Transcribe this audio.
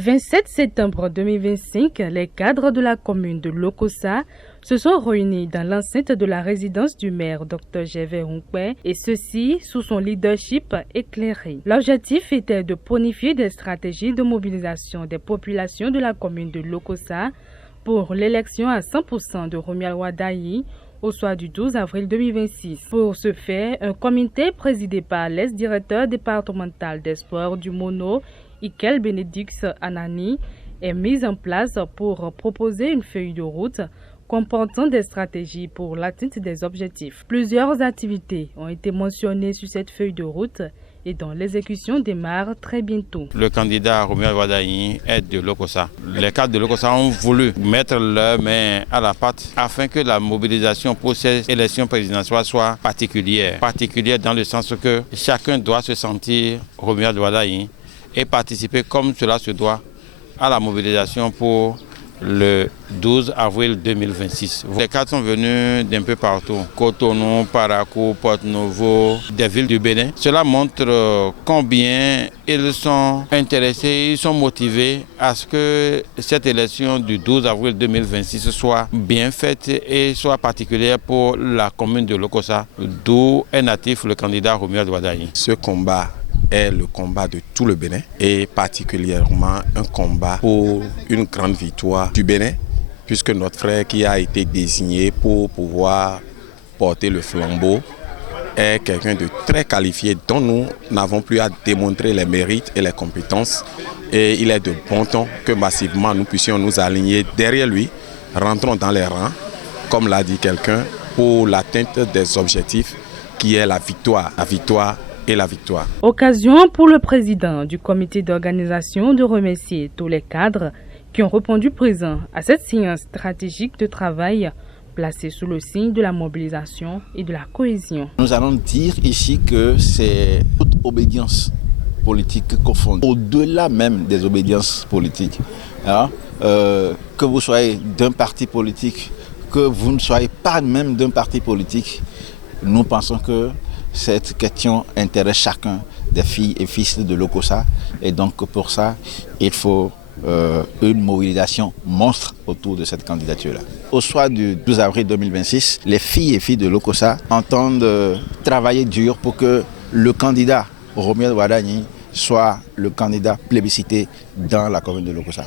Le 27 septembre 2025, les cadres de la commune de Lokossa se sont réunis dans l'enceinte de la résidence du maire Dr Gervais Hunkwe, et ceci sous son leadership éclairé. L'objectif était de planifier des stratégies de mobilisation des populations de la commune de Lokossa pour l'élection à 100% de Romuald Wardani au soir du 12 avril 2026. Pour ce faire, un comité présidé par l'ex-directeur départemental des sports du Mono, Ikel Benedix Anani, est mis en place pour proposer une feuille de route comportant des stratégies pour l'atteinte des objectifs. Plusieurs activités ont été mentionnées sur cette feuille de route et dont l'exécution démarre très bientôt. Le candidat Romuald Wardani est de Lokossa. Les cadres de Lokossa ont voulu mettre leurs mains à la pâte afin que la mobilisation pour ces élections présidentielles soit particulière. Particulière dans le sens que chacun doit se sentir Romuald Wardani et participer comme cela se doit à la mobilisation pour le 12 avril 2026. Les cadres sont venus d'un peu partout, Cotonou, Parakou, Porto-Novo, des villes du Bénin. Cela montre combien ils sont intéressés, ils sont motivés à ce que cette élection du 12 avril 2026 soit bien faite et soit particulière pour la commune de Lokossa, d'où est natif le candidat Romuald Wardani. Ce combat est le combat de tout le Bénin et particulièrement un combat pour une grande victoire du Bénin, puisque notre frère qui a été désigné pour pouvoir porter le flambeau est quelqu'un de très qualifié dont nous n'avons plus à démontrer les mérites et les compétences, et il est de bon ton que massivement nous puissions nous aligner derrière lui. Rentrons dans les rangs, comme l'a dit quelqu'un, pour l'atteinte des objectifs qui est la victoire et la victoire. Occasion pour le président du comité d'organisation de remercier tous les cadres qui ont répondu présents à cette séance stratégique de travail placée sous le signe de la mobilisation et de la cohésion. Nous allons dire ici que c'est toute obédience politique confondue, au-delà même des obédiences politiques. Que vous soyez d'un parti politique, que vous ne soyez pas même d'un parti politique, nous pensons que cette question intéresse chacun des filles et fils de Lokossa, et donc pour ça, il faut une mobilisation monstre autour de cette candidature-là. Au soir du 12 avril 2026, les filles et filles de Lokossa entendent travailler dur pour que le candidat Romuald Wardani soit le candidat plébiscité dans la commune de Lokossa.